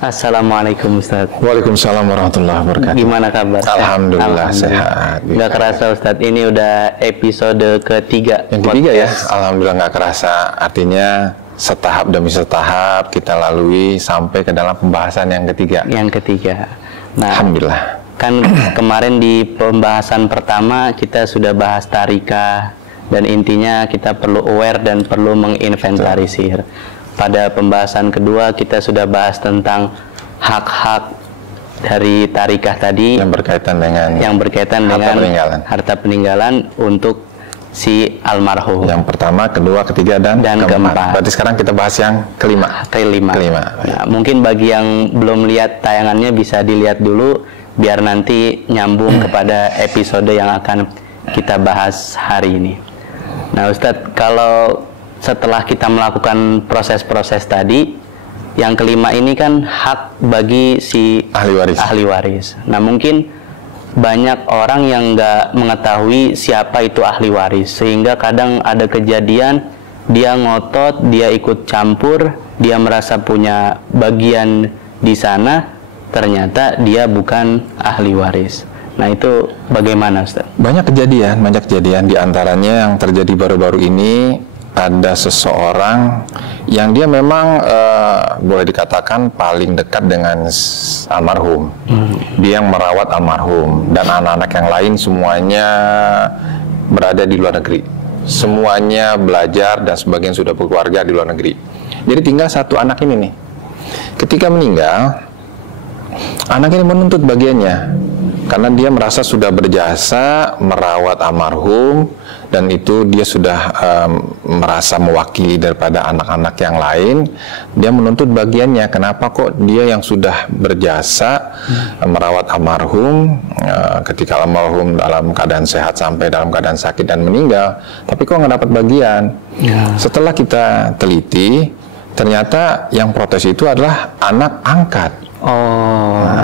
Assalamualaikum Ustaz. Waalaikumsalam warahmatullahi wabarakatuh. Gimana kabar? Alhamdulillah sehat. Nggak kerasa Ustaz, ini udah episode ketiga. Yang ketiga ya? Alhamdulillah nggak kerasa. Artinya setahap demi setahap kita lalui sampai ke dalam pembahasan yang ketiga. Yang ketiga. Nah, Alhamdulillah. Kan kemarin di pembahasan pertama kita sudah bahas tarikah, dan intinya kita perlu aware dan perlu menginventarisir. Pada pembahasan kedua kita sudah bahas tentang hak-hak dari tarikah tadi yang berkaitan dengan harta peninggalan untuk si almarhum. Yang pertama, kedua, ketiga, dan keempat. Berarti sekarang kita bahas yang kelima. Nah, mungkin bagi yang belum lihat tayangannya bisa dilihat dulu biar nanti nyambung kepada episode yang akan kita bahas hari ini. Nah Ustadz, kalau setelah kita melakukan proses-proses tadi, yang kelima ini kan hak bagi si ahli waris. Nah mungkin banyak orang yang nggak mengetahui siapa itu ahli waris, sehingga kadang ada kejadian dia ngotot, dia ikut campur, dia merasa punya bagian di sana, ternyata dia bukan ahli waris. Nah itu bagaimana Ustaz? Banyak kejadian di antaranya yang terjadi baru-baru ini. Ada seseorang yang dia memang boleh dikatakan paling dekat dengan almarhum. Dia yang merawat almarhum, dan anak-anak yang lain semuanya berada di luar negeri. Semuanya belajar dan sebagian sudah berkeluarga di luar negeri. Jadi tinggal satu anak ini nih. Ketika meninggal, anak ini menuntut bagiannya karena dia merasa sudah berjasa merawat almarhum, dan itu dia sudah merasa mewakili daripada anak-anak yang lain. Dia menuntut bagiannya. Kenapa kok dia yang sudah berjasa merawat almarhum, ketika almarhum dalam keadaan sehat sampai dalam keadaan sakit dan meninggal, tapi kok nggak dapat bagian? Setelah kita teliti, ternyata yang protes itu adalah anak angkat.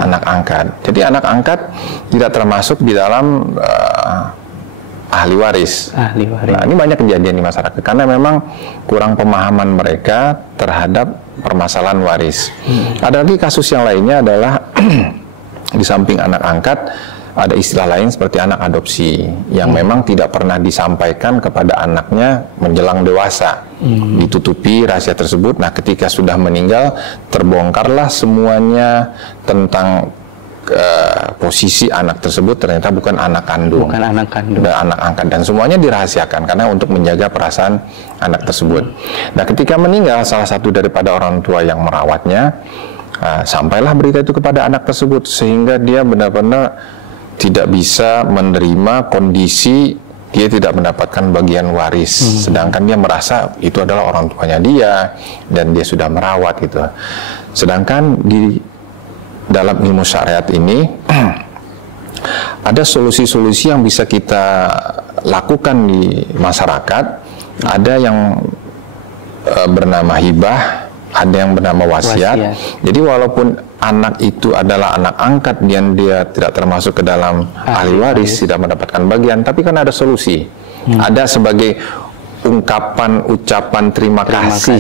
Anak angkat. Jadi anak angkat tidak termasuk di dalam ahli waris. Nah, ini banyak kejadian di masyarakat karena memang kurang pemahaman mereka terhadap permasalahan waris. Ada lagi kasus yang lainnya adalah di samping anak angkat, ada istilah lain seperti anak adopsi yang memang tidak pernah disampaikan kepada anaknya menjelang dewasa. Ditutupi rahasia tersebut. Nah, ketika sudah meninggal, terbongkarlah semuanya tentang posisi anak tersebut, ternyata bukan anak kandung, dan anak angkat, dan semuanya dirahasiakan karena untuk menjaga perasaan anak tersebut. Nah, ketika meninggal salah satu daripada orang tua yang merawatnya, sampailah berita itu kepada anak tersebut, sehingga dia benar-benar tidak bisa menerima kondisi dia tidak mendapatkan bagian waris, sedangkan dia merasa itu adalah orang tuanya dia dan dia sudah merawat gitu. Sedangkan di dalam ilmu syariat ini ada solusi-solusi yang bisa kita lakukan di masyarakat. Ada yang bernama hibah, ada yang bernama wasiat. Jadi walaupun anak itu adalah anak angkat dan dia tidak termasuk ke dalam ahli waris, tidak mendapatkan bagian, tapi kan ada solusi. Ada sebagai ucapan terima kasih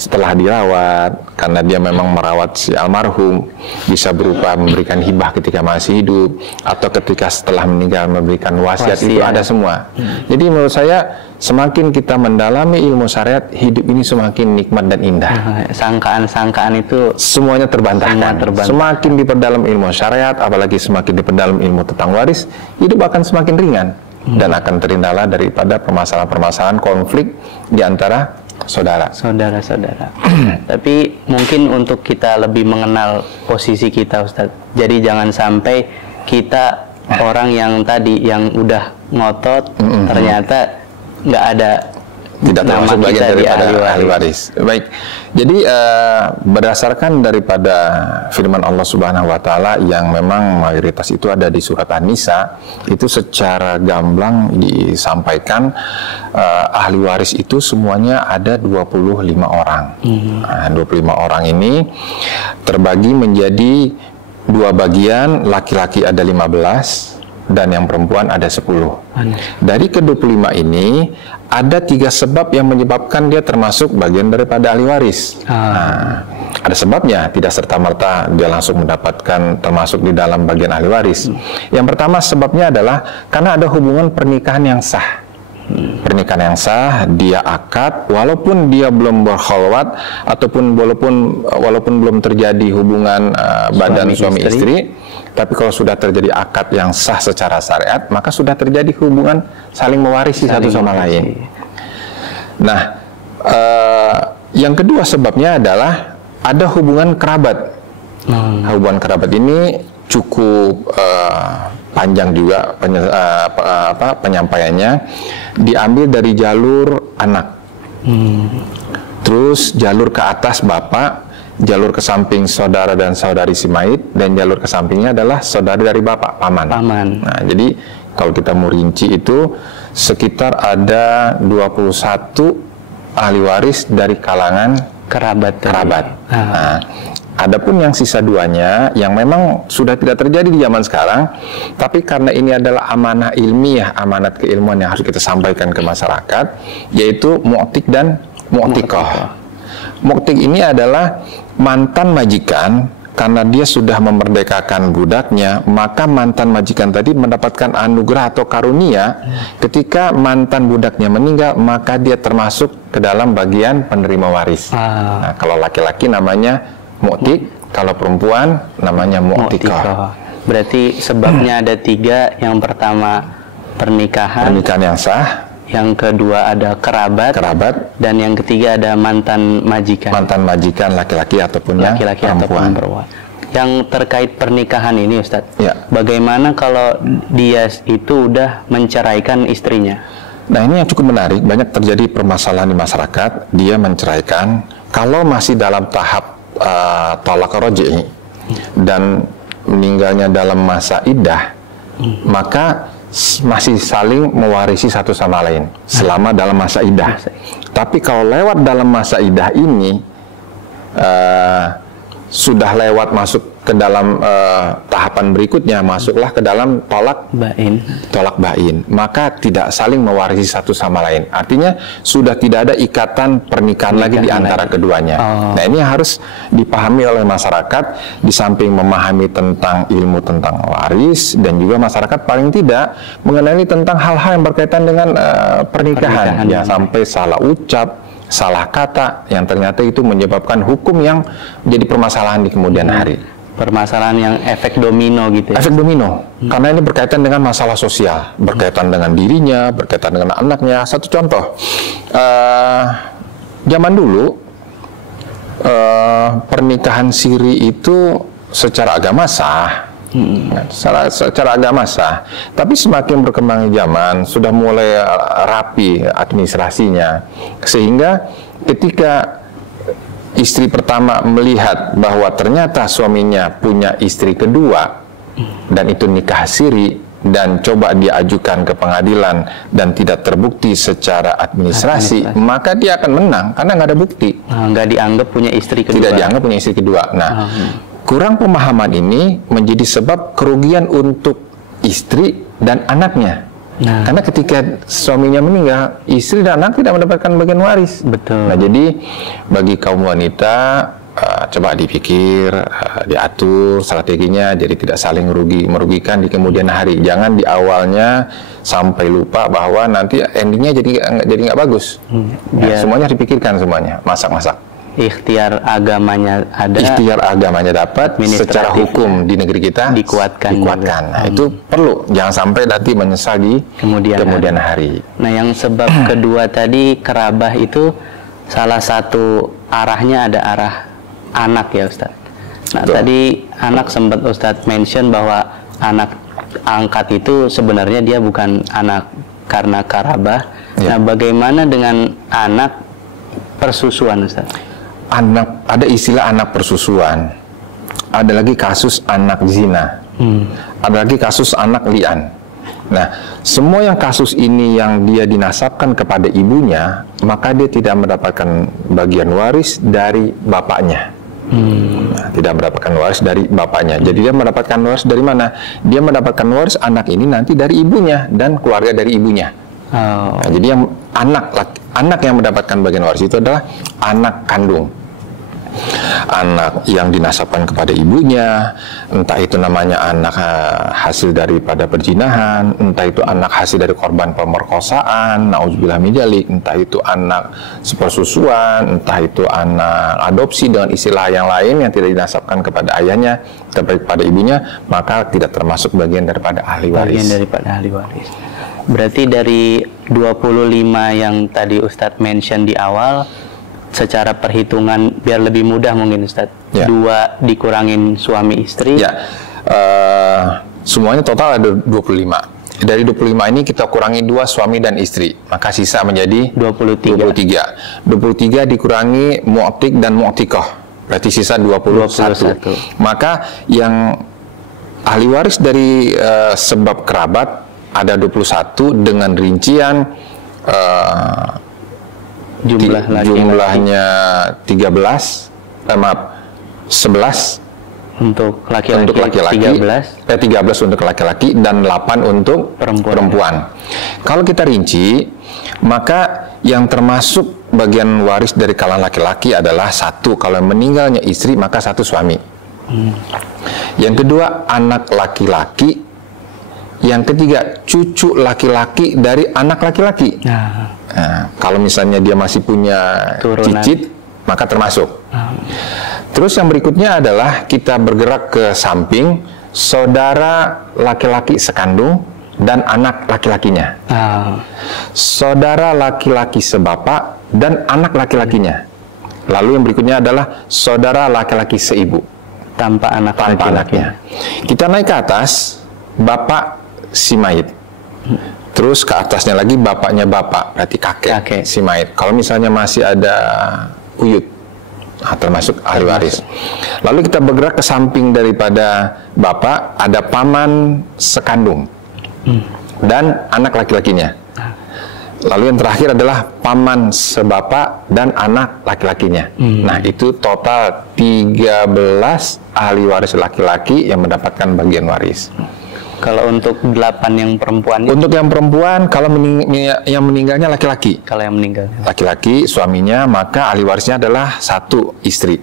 setelah dirawat, karena dia memang merawat si almarhum, bisa berupa memberikan hibah ketika masih hidup, atau ketika setelah meninggal memberikan wasiat. Itu ada semua. Jadi menurut saya, semakin kita mendalami ilmu syariat, hidup ini semakin nikmat dan indah. Sangkaan-sangkaan itu semuanya terbantahkan. Semakin diperdalam ilmu syariat, apalagi semakin diperdalam ilmu tentang waris, hidup akan semakin ringan. Dan akan terhindar daripada permasalahan-permasalahan konflik di antara saudara-saudara. Tapi mungkin untuk kita lebih mengenal posisi kita, Ustadz. Jadi jangan sampai kita orang yang tadi yang udah ngotot ternyata nggak ada, tidak termasuk bagian daripada ahli waris. Baik. Jadi berdasarkan daripada firman Allah Subhanahu wa taala yang memang mayoritas itu ada di surat An-Nisa, itu secara gamblang disampaikan ahli waris itu semuanya ada 25 orang. 25 orang ini terbagi menjadi dua bagian, laki-laki ada 15 dan yang perempuan ada 10. Dari ke-25 ini ada 3 sebab yang menyebabkan dia termasuk bagian daripada ahli waris. Nah, ada sebabnya, tidak serta-merta dia langsung mendapatkan termasuk di dalam bagian ahli waris. Yang pertama sebabnya adalah karena ada hubungan pernikahan yang sah. Pernikahan yang sah, dia akad, walaupun dia belum berkholwat ataupun walaupun belum terjadi hubungan badan suami istri, tapi kalau sudah terjadi akad yang sah secara syariat, maka sudah terjadi hubungan saling mewarisi satu sama lain. Nah, yang kedua sebabnya adalah ada hubungan kerabat. Hubungan kerabat ini cukup panjang juga penyampaiannya, diambil dari jalur anak, terus jalur ke atas bapak, jalur ke samping saudara dan saudari si mayit, dan jalur ke sampingnya adalah saudari dari bapak, paman. Nah, jadi kalau kita mau rinci itu sekitar ada 21 ahli waris dari kalangan kerabat. Nah, adapun yang sisa duanya yang memang sudah tidak terjadi di zaman sekarang, tapi karena ini adalah amanah ilmiah, amanat keilmuan yang harus kita sampaikan ke masyarakat, yaitu mu'tik dan mu'tikoh. Mu'tik ini adalah mantan majikan. Karena dia sudah memerdekakan budaknya, maka mantan majikan tadi mendapatkan anugerah atau karunia. Ketika mantan budaknya meninggal, maka dia termasuk ke dalam bagian penerima waris. Nah, kalau laki-laki namanya mu'tik, kalau perempuan namanya mu'tikoh. Berarti sebabnya ada 3. Yang pertama pernikahan yang sah, yang kedua ada kerabat, dan yang ketiga ada mantan majikan laki-laki ataupun perempuan. Yang terkait pernikahan ini, Ustadz, bagaimana kalau dia itu udah menceraikan istrinya? Nah, ini yang cukup menarik. Banyak terjadi permasalahan di masyarakat. Dia menceraikan kalau masih dalam tahap talaq raj'i dan meninggalnya dalam masa iddah, maka masih saling mewarisi satu sama lain selama dalam masa iddah. Tapi kalau lewat dalam masa iddah ini, sudah lewat masuk ke dalam tahapan berikutnya, masuklah ke dalam tolak bain, maka tidak saling mewarisi satu sama lain. Artinya sudah tidak ada ikatan pernikahan lagi di antara keduanya. Nah, ini harus dipahami oleh masyarakat, di samping memahami tentang ilmu tentang waris, dan juga masyarakat paling tidak mengenali tentang hal-hal yang berkaitan dengan pernikahan. Ya, sampai salah ucap, salah kata yang ternyata itu menyebabkan hukum yang menjadi permasalahan di kemudian hari. Permasalahan yang efek domino gitu ya? Efek domino, karena ini berkaitan dengan masalah sosial, berkaitan dengan dirinya, berkaitan dengan anaknya. Satu contoh, zaman dulu pernikahan siri itu secara agama sah, secara agama sah. Tapi semakin berkembangnya zaman, sudah mulai rapi administrasinya, sehingga ketika istri pertama melihat bahwa ternyata suaminya punya istri kedua dan itu nikah siri, dan coba diajukan ke pengadilan dan tidak terbukti secara administrasi, maka dia akan menang karena nggak ada bukti. Nggak dianggap punya istri kedua. Tidak dianggap punya istri kedua. Nah, kurang pemahaman ini menjadi sebab kerugian untuk istri dan anaknya. Karena ketika suaminya meninggal, istri dan anak tidak mendapatkan bagian waris. Betul. Nah, jadi bagi kaum wanita, coba dipikir, diatur strateginya, jadi tidak saling merugikan di kemudian hari. Jangan di awalnya sampai lupa bahwa nanti endingnya jadi nggak bagus. Nah, semuanya dipikirkan, semuanya masak-masak. Ikhtiar agamanya ada, ikhtiar agamanya dapat, secara hukum di negeri kita dikuatkan. Nah, itu perlu, jangan sampai nanti menyesal di kemudian hari. Nah, yang sebab kedua tadi kerabah itu salah satu arahnya ada arah anak ya, Ustadz. Nah, tadi anak sempat Ustadz mention bahwa anak angkat itu sebenarnya dia bukan anak karena karabah. Nah, bagaimana dengan anak persusuan, Ustadz? Ada istilah anak persusuan, ada lagi kasus anak zina, ada lagi kasus anak li'an. Nah, semua yang kasus ini yang dia dinasabkan kepada ibunya, maka dia tidak mendapatkan bagian waris dari bapaknya. Nah, tidak mendapatkan waris dari bapaknya. Jadi dia mendapatkan waris dari mana? Dia mendapatkan waris anak ini nanti dari ibunya dan keluarga dari ibunya. Nah, jadi yang anak yang mendapatkan bagian waris itu adalah anak kandung. anak yang dinasabkan kepada ibunya, entah itu namanya anak hasil daripada perzinahan, entah itu anak hasil dari korban pemerkosaan, nauzubillah min dzalik, entah itu anak sepersusuan, entah itu anak adopsi dengan istilah yang lain yang tidak dinasabkan kepada ayahnya, kepada ibunya, maka tidak termasuk bagian daripada ahli waris. Bagian daripada ahli waris. Berarti dari 25 yang tadi Ustadz mention di awal, secara perhitungan biar lebih mudah mungkin Ustadz, ya. 2 dikurangin suami istri. Ya, semuanya total ada 25. Dari 25 ini kita kurangi 2 suami dan istri, maka sisa menjadi 23 dikurangi mu'tik dan mu'tikoh, berarti sisa 21. Maka yang ahli waris dari sebab kerabat ada 21 dengan rincian jumlahnya 11 untuk laki-laki 13 untuk laki-laki dan 8 untuk perempuan. Kalau kita rinci, maka yang termasuk bagian waris dari kalangan laki-laki adalah 1 kalau meninggalnya istri maka 1 suami. Yang kedua anak laki-laki. Yang ketiga, cucu laki-laki dari anak laki-laki. Nah, kalau misalnya dia masih punya cicit, maka termasuk. Terus yang berikutnya adalah kita bergerak ke samping, saudara laki-laki sekandung dan anak laki-lakinya. Saudara laki-laki sebapak dan anak laki-lakinya. Lalu yang berikutnya adalah saudara laki-laki seibu. Tanpa anaknya. Kita naik ke atas, bapak si mayit. Terus ke atasnya lagi bapaknya bapak, berarti kakek si mayit. Kalau misalnya masih ada uyut, termasuk ahli waris. Lalu kita bergerak ke samping daripada bapak, ada paman sekandung dan anak laki-lakinya. Lalu yang terakhir adalah paman sebapak dan anak laki-lakinya. Nah, itu total 13 ahli waris laki-laki yang mendapatkan bagian waris. Kalau untuk 8 yang perempuan? Untuk yang perempuan, kalau yang meninggalnya laki-laki. Kalau yang meninggal laki-laki, suaminya, maka ahli warisnya adalah 1 istri.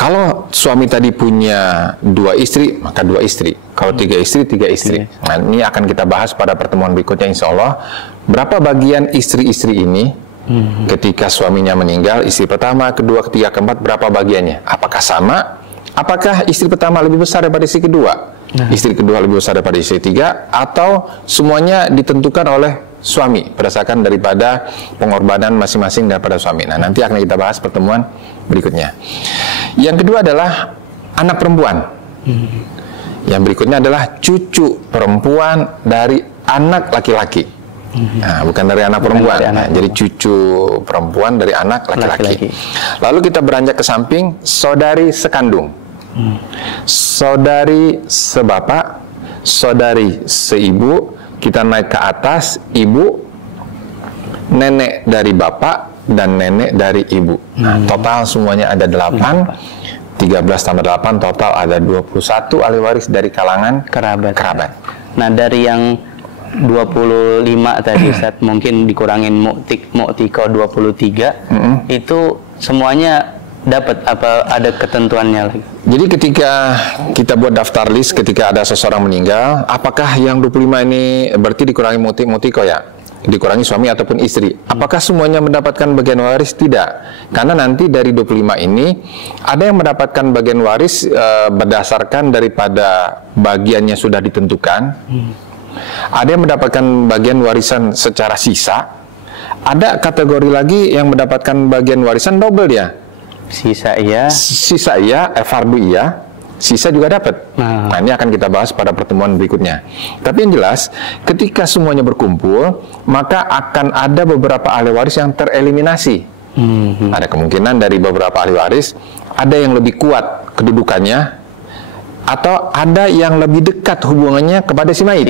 Kalau suami tadi punya 2 istri, maka 2 istri. Kalau 3 istri, 3 istri. Nah, ini akan kita bahas pada pertemuan berikutnya insya Allah. Berapa bagian istri-istri ini ketika suaminya meninggal, istri pertama, kedua, ketiga, keempat, berapa bagiannya? Apakah sama? Apakah istri pertama lebih besar daripada istri kedua? Istri kedua lebih besar daripada istri ketiga, atau semuanya ditentukan oleh suami berdasarkan daripada pengorbanan masing-masing daripada suami. Nah, nanti akan kita bahas pertemuan berikutnya. Yang kedua adalah anak perempuan. Yang berikutnya adalah cucu perempuan dari anak laki-laki. Nah, bukan dari anak perempuan. Jadi cucu perempuan dari anak laki-laki. Lalu kita beranjak ke samping, saudari sekandung. Saudari sebapak, saudari seibu, kita naik ke atas, ibu, nenek dari bapak, dan nenek dari ibu. Nah, total semuanya ada 8, 13 tambah 8, total ada 21 ahli waris dari kalangan kerabat. Nah, dari yang 25 tadi Ustaz, mungkin dikurangin mu'tiko 23, itu semuanya dapat apa ada ketentuannya lagi? Jadi ketika kita buat daftar list, ketika ada seseorang meninggal, apakah yang 25 ini berarti dikurangi mu'tiko ya? Dikurangi suami ataupun istri. Apakah semuanya mendapatkan bagian waris? Tidak. Karena nanti dari 25 ini ada yang mendapatkan bagian waris berdasarkan daripada bagiannya sudah ditentukan. Ada yang mendapatkan bagian warisan secara sisa. Ada kategori lagi yang mendapatkan bagian warisan double dia. Sisa iya, fardu iya, sisa juga dapat. Nah, ini akan kita bahas pada pertemuan berikutnya. Tapi yang jelas, ketika semuanya berkumpul, maka akan ada beberapa ahli waris yang tereliminasi. Ada kemungkinan dari beberapa ahli waris, ada yang lebih kuat kedudukannya, atau ada yang lebih dekat hubungannya kepada si mayit.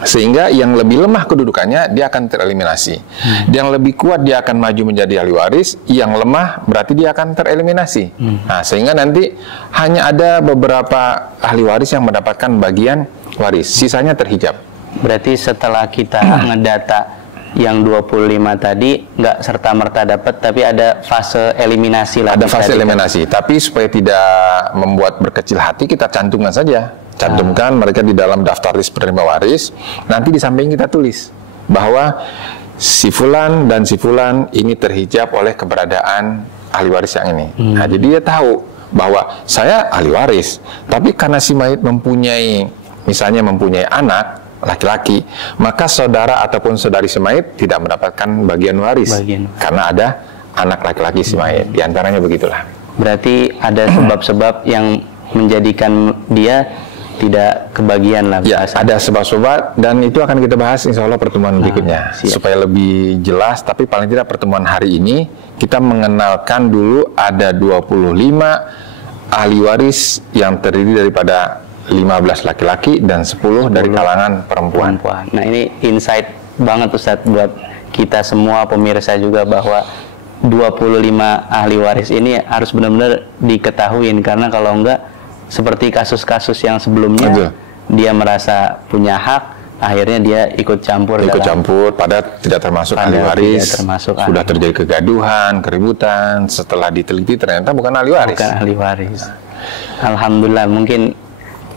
Sehingga yang lebih lemah kedudukannya dia akan tereliminasi. Yang lebih kuat dia akan maju menjadi ahli waris, yang lemah berarti dia akan tereliminasi. Nah, sehingga nanti hanya ada beberapa ahli waris yang mendapatkan bagian waris, sisanya terhijab. Berarti setelah kita ngedata yang 25 tadi nggak serta-merta dapat, tapi ada fase eliminasi lah. Ada fase eliminasi, tapi supaya tidak membuat berkecil hati, kita cantumkan saja. Cantumkan mereka di dalam daftar list penerima waris. Nanti di samping kita tulis bahwa si fulan dan si fulan ini terhijab oleh keberadaan ahli waris yang ini. Nah, jadi dia tahu bahwa saya ahli waris, tapi karena si mayit misalnya mempunyai anak laki-laki, maka saudara ataupun saudari si mayit tidak mendapatkan bagian waris. Karena ada anak laki-laki si mayit. Di antaranya begitulah. Berarti ada sebab-sebab yang menjadikan dia tidak kebagian lah. Ya, ada sebab-sebab, dan itu akan kita bahas insya Allah pertemuan berikutnya. Supaya lebih jelas, tapi paling tidak pertemuan hari ini kita mengenalkan dulu ada 25 ahli waris yang terdiri daripada 15 laki-laki dan 10 dari kalangan perempuan. Nah, ini insight banget Ustadz buat kita semua pemirsa juga, bahwa 25 ahli waris ini harus benar-benar diketahui, karena kalau enggak seperti kasus-kasus yang sebelumnya dia merasa punya hak, akhirnya dia ikut campur padahal tidak termasuk ahli waris. Sudah terjadi kegaduhan, keributan, setelah diteliti ternyata bukan ahli waris. Alhamdulillah, mungkin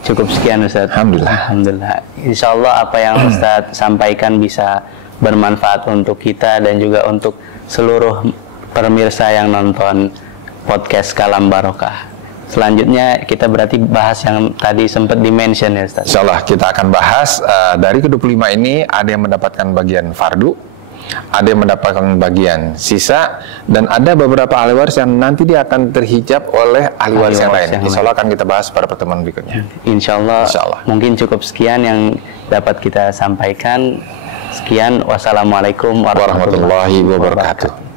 cukup sekian Ustadz. Alhamdulillah. Insya Allah apa yang Ustadz sampaikan bisa bermanfaat untuk kita dan juga untuk seluruh pemirsa yang nonton podcast Kalam Barokah. Selanjutnya kita berarti bahas yang tadi sempat di-mention ya Ustadz. Insya Allah kita akan bahas dari ke-25 ini ada yang mendapatkan bagian fardu, ada yang mendapatkan bagian sisa, dan ada beberapa ahli waris yang nanti dia akan terhijab oleh ahli waris yang lain. Insya Allah akan kita bahas pada pertemuan berikutnya. Insya Allah. Mungkin cukup sekian yang dapat kita sampaikan. Sekian, wassalamualaikum warahmatullahi wabarakatuh.